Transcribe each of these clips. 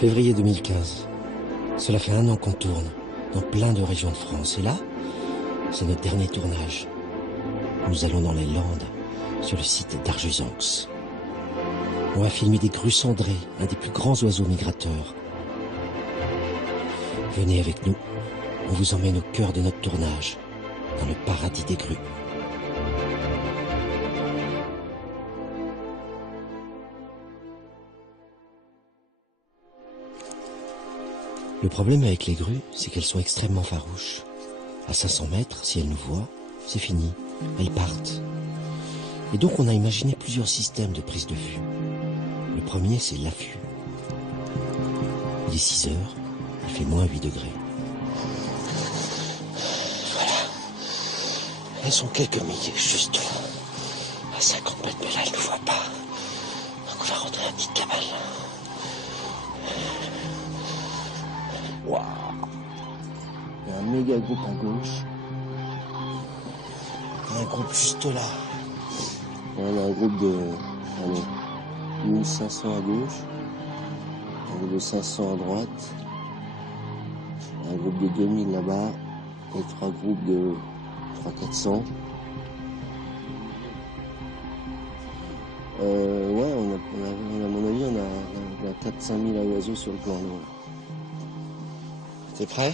Février 2015. Cela fait 1 an qu'on tourne, dans plein de régions de France. Et là, c'est notre dernier tournage. Nous allons dans les Landes, sur le site d'Arjusanx. On va filmer des grues cendrées, un des plus grands oiseaux migrateurs. Venez avec nous, on vous emmène au cœur de notre tournage, dans le paradis des grues. Le problème avec les grues, c'est qu'elles sont extrêmement farouches. À 500 mètres, si elles nous voient, c'est fini, elles partent. Et donc on a imaginé plusieurs systèmes de prise de vue. Le premier, c'est l'affût. Il est 6 heures, il fait moins 8 degrés. Voilà. Elles sont quelques milliers, juste là. À 50 mètres, mais là, elles ne nous voient pas. Donc on va rentrer à la petite cabane. Waouh! Il y a un méga groupe à gauche. Il y a un groupe juste là. On a un groupe de 1500 à gauche, un groupe de 500 à droite, un groupe de 2000 là-bas et 3 groupes de 300-400. Ouais, à mon avis, on a 4-5 000 oiseaux sur le plan d'eau. T'es prêt?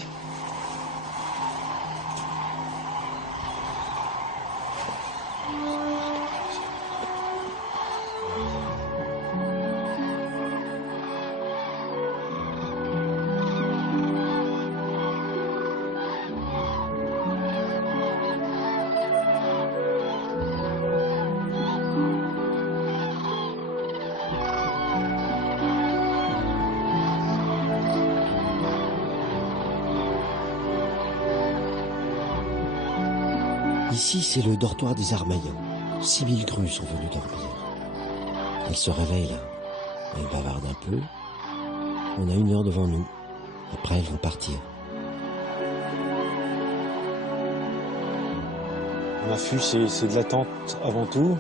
Ici, c'est le dortoir des Armaillans. 6000 grues sont venues dormir. Elles se réveillent là. Elles bavardent un peu. On a 1 heure devant nous. Après, elles vont partir. L'affût, c'est de l'attente avant tout.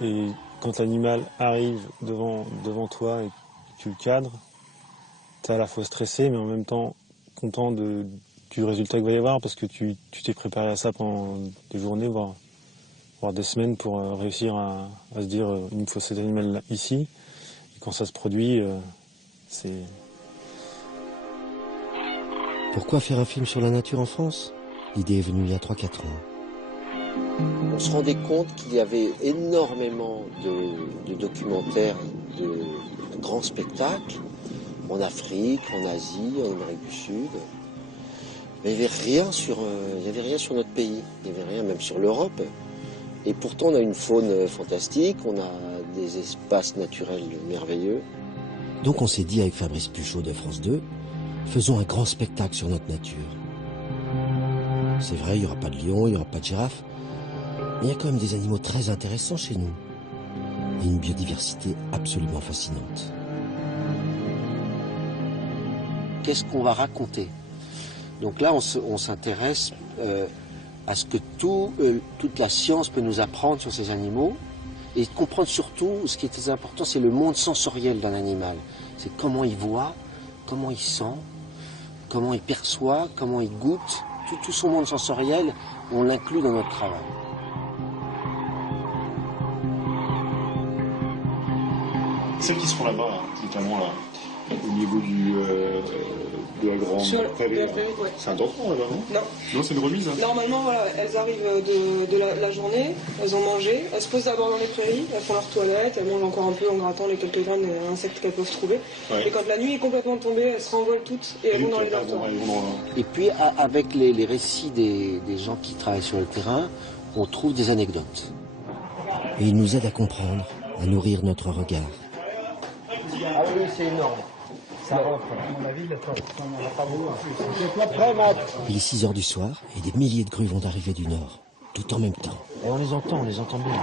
Et quand l'animal arrive devant toi et tu le cadres, tu es à la fois stressé, mais en même temps content du résultat qu'il va y avoir, parce que tu t'es préparé à ça pendant des journées, voire des semaines, pour réussir à se dire il me faut cet animal là, ici. Et quand ça se produit, c'est... Pourquoi faire un film sur la nature en France? L'idée est venue il y a 3-4 ans. On se rendait compte qu'il y avait énormément de documentaires, de grands spectacles, en Afrique, en Asie, en Amérique du Sud. Mais il n'y avait rien sur notre pays, il n'y avait rien même sur l'Europe. Et pourtant on a une faune fantastique, on a des espaces naturels merveilleux. Donc on s'est dit avec Fabrice Puchot de France 2, faisons un grand spectacle sur notre nature. C'est vrai, il n'y aura pas de lion, il n'y aura pas de girafe, mais il y a quand même des animaux très intéressants chez nous. Et une biodiversité absolument fascinante. Qu'est-ce qu'on va raconter? Donc là, on s'intéresse à ce que toute la science peut nous apprendre sur ces animaux et comprendre surtout, ce qui est très important, c'est le monde sensoriel d'un animal. C'est comment il voit, comment il sent, comment il perçoit, comment il goûte. Tout son monde sensoriel, on l'inclut dans notre travail. Celles qui seront là-bas, notamment là, au niveau de la grande prairie, ouais. C'est un dortoir là-bas, non? Non. Non, c'est une remise. Hein. Normalement, voilà, elles arrivent de la journée, elles ont mangé, elles se posent d'abord dans les prairies, elles font leur toilette, elles mangent encore un peu en grattant les quelques graines d'insectes qu'elles peuvent trouver. Ouais. Et quand la nuit est complètement tombée, elles se renvolent toutes et elles vont dans les dortoirs. Et puis, avec les récits des gens qui travaillent sur le terrain, on trouve des anecdotes. Et ils nous aident à comprendre, à nourrir notre regard. Ah oui, c'est énorme. Ça rentre. À mon avis, on n'a pas beaucoup. C'est pas prêt, Matt. Il est 6 heures du soir et des milliers de grues vont arriver du nord, tout en même temps. Et on les entend bien.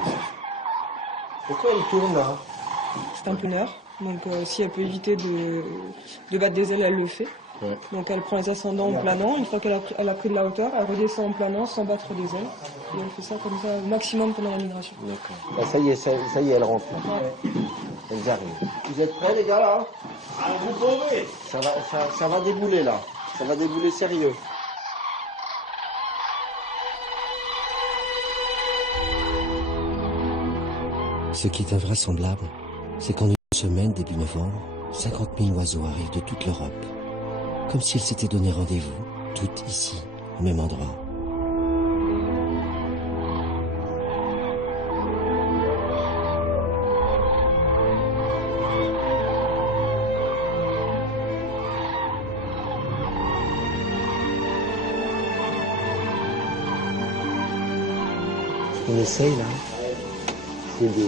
Pourquoi elle tourne là? C'est un planeur, donc si elle peut éviter de battre des ailes, elle le fait. Ouais. Donc elle prend les ascendants en planant, une fois qu'elle a pris de la hauteur, elle redescend en planant sans battre des ailes. Et elle fait ça comme ça au maximum pendant la migration. D'accord. Bah, ça y est, elle rentre. Ouais. Elles arrivent. Vous êtes prêts les gars là? Ça va débouler là. Ça va débouler sérieux. Ce qui est invraisemblable, c'est qu'en une semaine, début novembre, 50 000 oiseaux arrivent de toute l'Europe. Comme s'ils s'étaient donné rendez-vous, toutes ici, au même endroit. On essaye là, c'est de...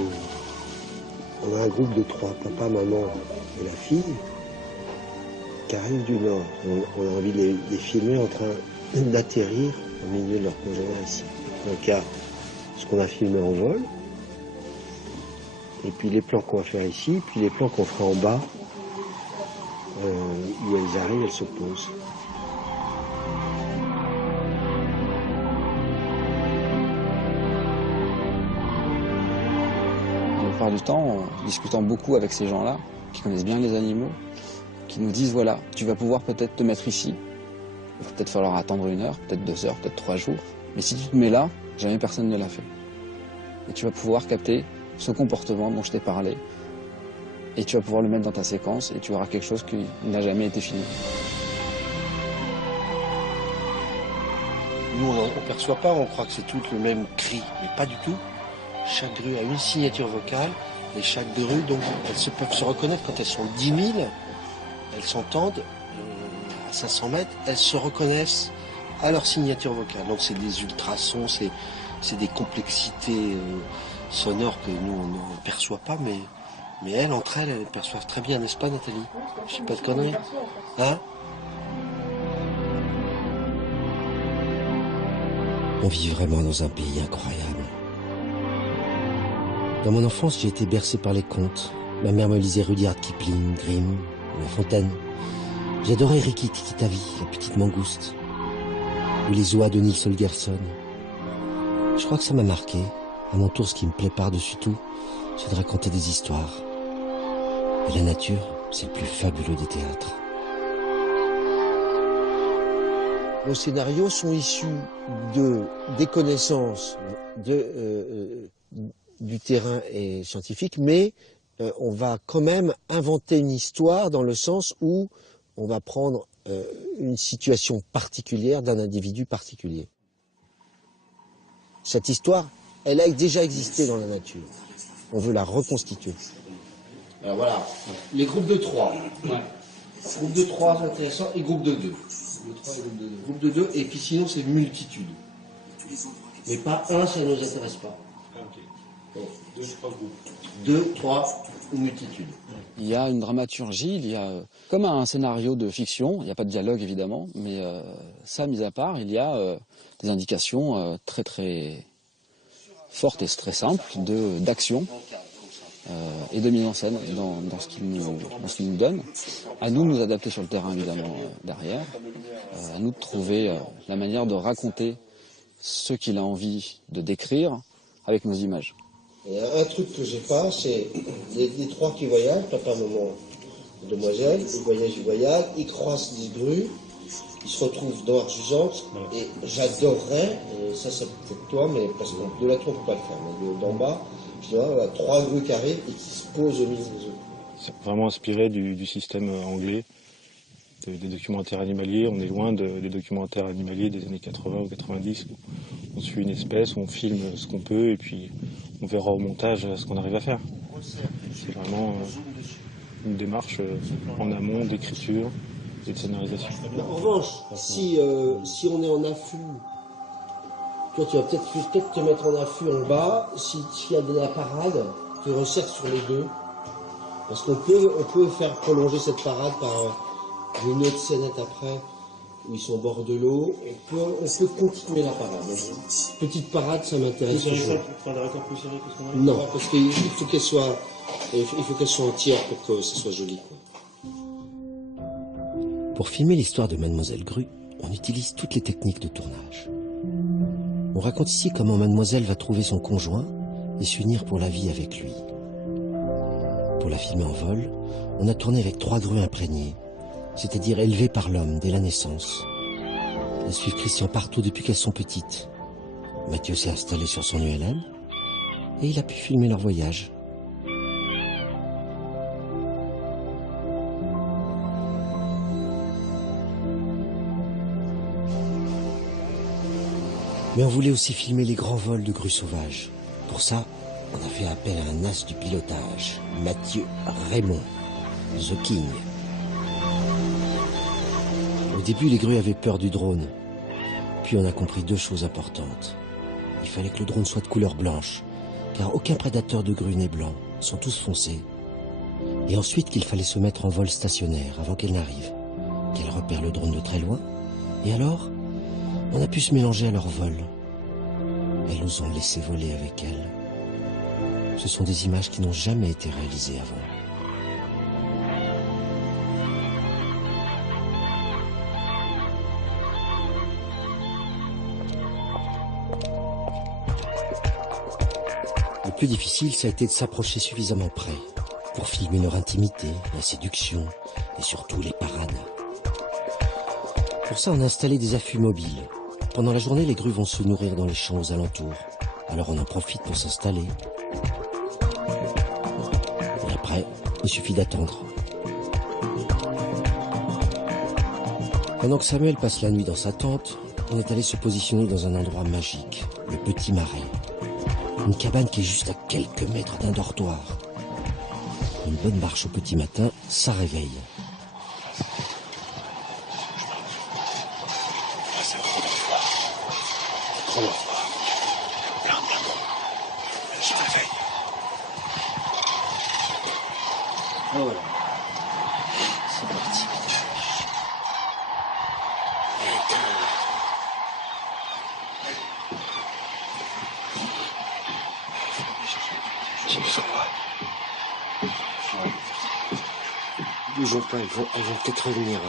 On a un groupe de 3, papa, maman et la fille, qui arrivent du Nord. On a envie de les filmer en train d'atterrir au milieu de leur congénère ici. Donc il y a ce qu'on a filmé en vol, et puis les plans qu'on va faire ici, puis les plans qu'on fera en bas, où elles arrivent, elles se posent. La plupart du temps, en discutant beaucoup avec ces gens-là, qui connaissent bien les animaux, qui nous disent voilà, tu vas pouvoir peut-être te mettre ici, il va peut-être falloir attendre 1 heure, peut-être 2 heures, peut-être 3 jours, mais si tu te mets là, jamais personne ne l'a fait. Et tu vas pouvoir capter ce comportement dont je t'ai parlé, et tu vas pouvoir le mettre dans ta séquence, et tu auras quelque chose qui n'a jamais été filmé. Nous, on ne perçoit pas, on croit que c'est tout le même cri, mais pas du tout. Chaque grue a une signature vocale, et chaque grue, donc, elles peuvent se reconnaître quand elles sont 10 000, elles s'entendent à 500 mètres, elles se reconnaissent à leur signature vocale. Donc c'est des ultrasons, c'est des complexités sonores que nous, on ne perçoit pas, mais elles, entre elles, elles perçoivent très bien, n'est-ce pas, Nathalie? Je sais pas de conneries. Hein? On vit vraiment dans un pays incroyable. Dans mon enfance, j'ai été bercé par les contes. Ma mère me lisait Rudyard Kipling, Grimm, La Fontaine. J'adorais Rikki Tikki-Tavi, la petite mangouste, ou les oies de Nils Holgersson. Je crois que ça m'a marqué. À mon tour, ce qui me plaît par-dessus tout, c'est de raconter des histoires. Et la nature, c'est le plus fabuleux des théâtres. Nos scénarios sont issus des connaissances du terrain et scientifique, mais on va quand même inventer une histoire dans le sens où on va prendre une situation particulière d'un individu particulier. Cette histoire, elle a déjà existé dans la nature. On veut la reconstituer. Alors voilà, les groupes de 3. Ouais. Groupe de 3, c'est intéressant, et groupe de 2. Groupe de 2, et puis sinon c'est multitude. Mais pas un, ça ne nous intéresse pas. Okay. 2, 3 groupes. 2, 3 ou multitude. Il y a une dramaturgie, il y a comme un scénario de fiction, il n'y a pas de dialogue évidemment, mais ça mis à part, il y a des indications très très fortes et très simples d'action et de mise en scène dans ce qu'il nous donne. À nous de nous adapter sur le terrain évidemment derrière, à nous de trouver la manière de raconter ce qu'il a envie de décrire avec nos images. Il y a un truc que j'ai pas, c'est les 3 qui voyagent, papa, maman, demoiselle, ils voyagent, ils croisent des grues, ils se retrouvent dans Arjusante, et j'adorerais, et ça peut-être toi, mais parce que de là, on ne peut pas le faire, mais d'en bas, je dois 3 grues qui arrivent et qui se posent au milieu des eaux. C'est vraiment inspiré du système anglais, des documentaires animaliers. On est loin des documentaires animaliers des années 80 ou 90, où on suit une espèce, on filme ce qu'on peut, et puis on verra au montage ce qu'on arrive à faire. C'est vraiment une démarche en amont d'écriture et de scénarisation. En revanche, si on est en affût, toi tu vas peut-être te mettre en affût en bas, s'il y a de la parade, tu resserres sur les 2. Parce qu'on peut faire prolonger cette parade par une autre scénette après, où ils sont au bord de l'eau. On peut continuer la parade. Petite parade, ça m'intéresse. Non, parce qu'il faut qu'elle soit entière pour que ce soit joli. Pour filmer l'histoire de Mademoiselle Grue, on utilise toutes les techniques de tournage. On raconte ici comment Mademoiselle va trouver son conjoint et s'unir pour la vie avec lui. Pour la filmer en vol, on a tourné avec 3 grues imprégnées, c'est-à-dire élevées par l'homme dès la naissance. Elles suivent Christian partout depuis qu'elles sont petites. Mathieu s'est installé sur son ULM et il a pu filmer leur voyage. Mais on voulait aussi filmer les grands vols de grues sauvages. Pour ça, on a fait appel à un as du pilotage, Mathieu Raymond, The King. Au début, les grues avaient peur du drone. Puis on a compris 2 choses importantes. Il fallait que le drone soit de couleur blanche, car aucun prédateur de grue n'est blanc, sont tous foncés. Et ensuite qu'il fallait se mettre en vol stationnaire avant qu'elle n'arrive, qu'elle repère le drone de très loin. Et alors, on a pu se mélanger à leur vol. Elles nous ont laissé voler avec elles. Ce sont des images qui n'ont jamais été réalisées avant. Le plus difficile, ça a été de s'approcher suffisamment près pour filmer leur intimité, la séduction et surtout les parades. Pour ça, on a installé des affûts mobiles. Pendant la journée, les grues vont se nourrir dans les champs aux alentours. Alors on en profite pour s'installer. Et après, il suffit d'attendre. Pendant que Samuel passe la nuit dans sa tente, on est allé se positionner dans un endroit magique, le Petit Marais. Une cabane qui est juste à quelques mètres d'un dortoir. Une bonne marche au petit matin, ça réveille. Voilà. C'est parti. J'ai besoin de moi. Bougeons pas, elles vont peut-être revenir.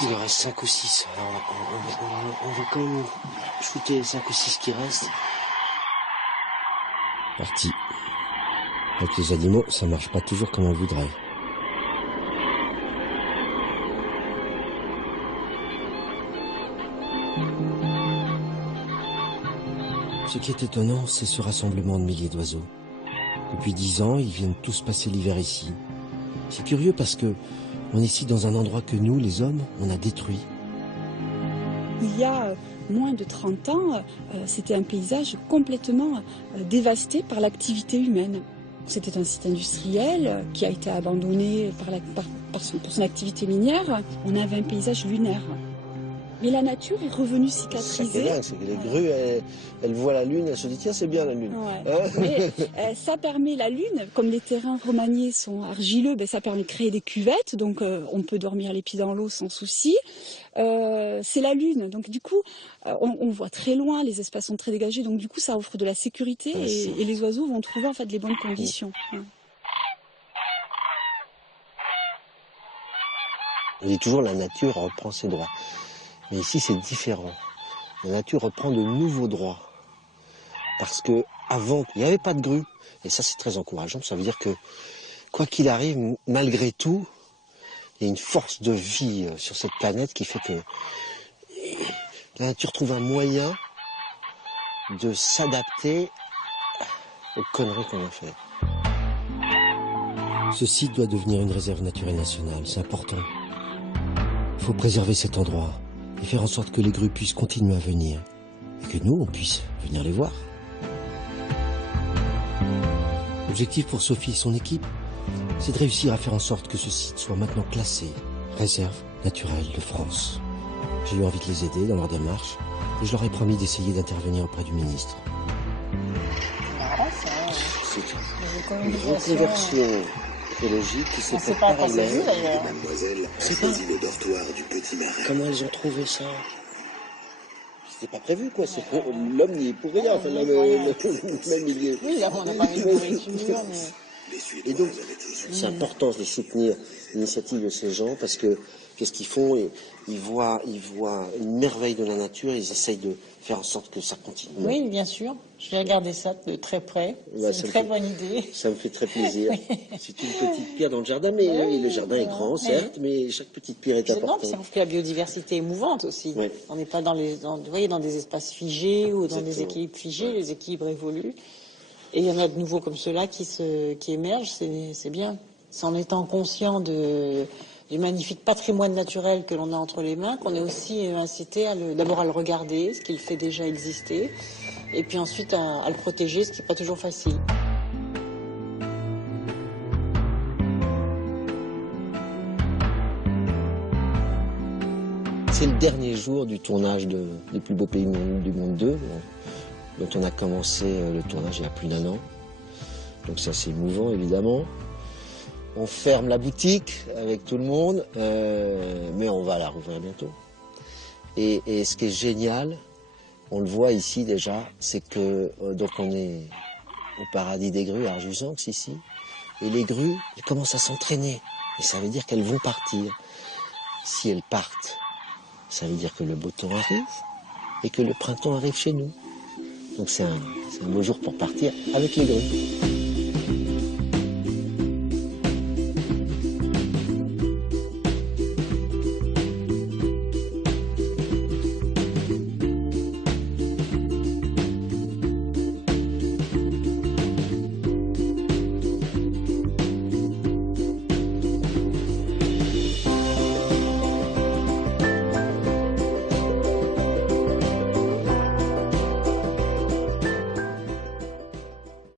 Il en reste 5 ou 6. On va quand même shooter les 5 ou 6 qui restent. Parti. Avec les animaux, ça marche pas toujours comme on voudrait. Ce qui est étonnant, c'est ce rassemblement de milliers d'oiseaux. Depuis 10 ans, ils viennent tous passer l'hiver ici. C'est curieux parce que on est ici dans un endroit que nous, les hommes, on a détruit. Il y a moins de 30 ans, c'était un paysage complètement dévasté par l'activité humaine. C'était un site industriel qui a été abandonné pour son activité minière. On avait un paysage lunaire. Mais la nature est revenue cicatriser. C'est que les grues, elles voient la lune, elles se disent tiens, c'est bien la lune. Ouais. Mais ça permet la lune, comme les terrains remaniés sont argileux, ça permet de créer des cuvettes, donc on peut dormir les pieds dans l'eau sans souci. C'est la lune, donc du coup, on voit très loin, les espaces sont très dégagés, donc du coup, ça offre de la sécurité et les oiseaux vont trouver en fait les bonnes conditions. On dit toujours la nature reprend ses droits. Mais ici, c'est différent. La nature reprend de nouveaux droits. Parce que avant, il n'y avait pas de grue. Et ça, c'est très encourageant. Ça veut dire que, quoi qu'il arrive, malgré tout, il y a une force de vie sur cette planète qui fait que la nature trouve un moyen de s'adapter aux conneries qu'on a fait. Ce site doit devenir une réserve naturelle nationale. C'est important. Il faut préserver cet endroit et faire en sorte que les grues puissent continuer à venir et que nous, on puisse venir les voir. L'objectif pour Sophie et son équipe, c'est de réussir à faire en sorte que ce site soit maintenant classé réserve naturelle de France. J'ai eu envie de les aider dans leur démarche et je leur ai promis d'essayer d'intervenir auprès du ministre. C'est une reconversion écologique qui s'est faite par elle-même. Mademoiselle a choisi le dortoir du Petit Marais. Comment elles ont trouvé ça? C'était pas prévu, quoi. L'homme n'y est pour rien. Enfin, l'homme, même il est... Oui, là, on n'a pas mis de nourriture, mais... Et donc, c'est important de soutenir l'initiative de ces gens, parce que qu'est-ce qu'ils font? Ils voient une merveille de la nature, ils essayent de faire en sorte que ça continue. Oui, bien sûr. Je vais regarder ça de très près. C'est une très bonne idée. Ça me fait très plaisir. C'est une petite pierre dans le jardin, mais le jardin est grand, certes, mais chaque petite pierre est importante. Non, c'est que la biodiversité est mouvante aussi. Oui. On n'est pas dans des espaces figés ou dans des équilibres figés, les équilibres évoluent. Et il y en a de nouveaux comme ceux-là qui émergent, c'est bien. C'est en étant conscient du magnifique patrimoine naturel que l'on a entre les mains qu'on est aussi incité d'abord à le regarder, ce qu'il fait déjà exister, et puis ensuite à le protéger, ce qui n'est pas toujours facile. C'est le dernier jour du tournage des plus beaux pays du monde 2, dont on a commencé le tournage il y a plus d'1 an. Donc c'est assez émouvant, évidemment. On ferme la boutique avec tout le monde, mais on va la rouvrir bientôt. Et ce qui est génial, on le voit ici déjà, c'est que donc on est au paradis des grues à Arjusanx ici, et les grues, elles commencent à s'entraîner, et ça veut dire qu'elles vont partir. Si elles partent, ça veut dire que le beau temps arrive et que le printemps arrive chez nous. Donc c'est un beau jour pour partir avec les grues.